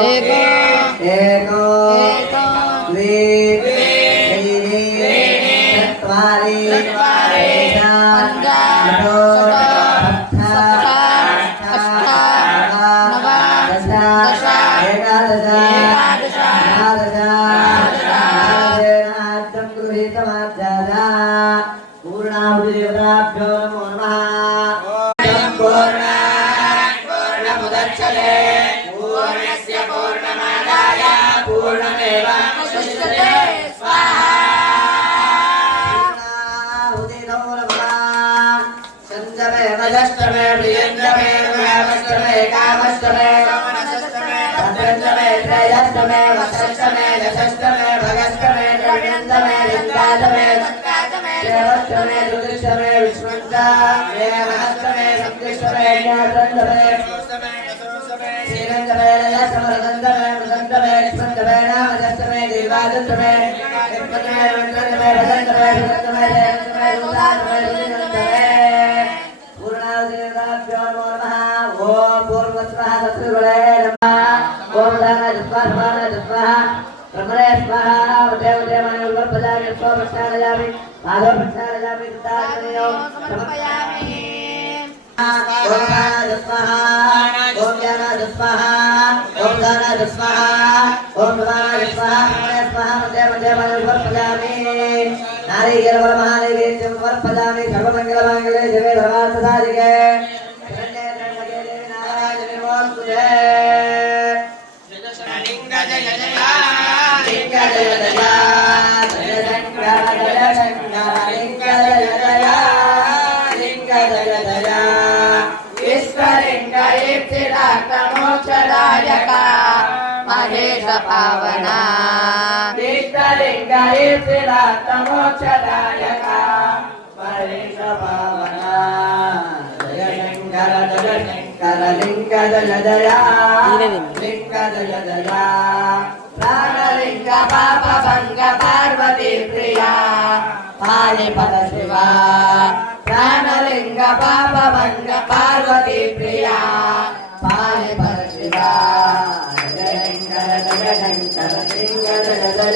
एको द्वे चत्वारि पूर्णाहुतिदेवताभ्यो नमो नमः। पूर्णस्य पूर्णमादाय पूर्णमेवावशिष्यते स्वाहा। पूर्णाहुतिनो नमः। संजमे मजष्टमे प्रियंजमे भगवष्टमे कामष्टमे भद्रष्टमे त्रयष्टमे वषष्टमे दशष्टमे भगष्टमे द्रविणन्तमे लिङ्गातमे देवष्टमे दुर्दिष्टमे विष्णुष्टमे महष्टमे सप्तिष्टमे ज्ञातन्तमे श्रीरङ्गमे लयसमरदन्तमे मृदन्तमे निष्पन्दमे नामदष्टमे देवादन्तमे निष्पन्दमे रङ्गन्तमे भदन्तमे भदन्तमे जयन्तमे दूतान्तमे दुर्दिनन्तमे। पूर्णाहुतिदेवताभ्यो नमो नमः। ॐ पूर्वस्वः सत्सुगुणे नमः। ॐ दानाय स्वाहा स्वाहा ब्रह्मणे स्वाहा। उदे उदे मनोल्व प्रजापति स्व प्रक्षालयामि माधव प्रक्षालयामि कृतार्थयो समर्पयामि। ओम दानाय स्वाहा ओम ज्ञानाय स्वाहा ओम दानाय स्वाहा ओम भवानाय स्वाहा ब्रह्मणे स्वाहा उदे उदे मनोल्व प्रजापति नारीकेल महादेवी समर्पयामि। सर्वमंगलमांगल्ये शिवे सर्वार्थसाधिके शरण्ये त्र्यंबके देवी नारायणी नमोस्तुते। लिंग जय जय लिंग जय जय जय शंकर जय शंकर लिंग जय जय लिंग जय जय विश्वलिंग इप्सिदार्थ मोक्षदायक महेश पावना। विश्वलिंग इप्सिदार्थ मोक्षदायक महेश पावना। जय शंकर लिंग जय जय लिंग जय जय प्राणलिंग पाप भंग पार्वती प्रिया पाणिपद शिवा। प्राणलिंग पाप भंग पार्वती प्रिया पाणिपद शिवा। जय शंकर लिंग जय जय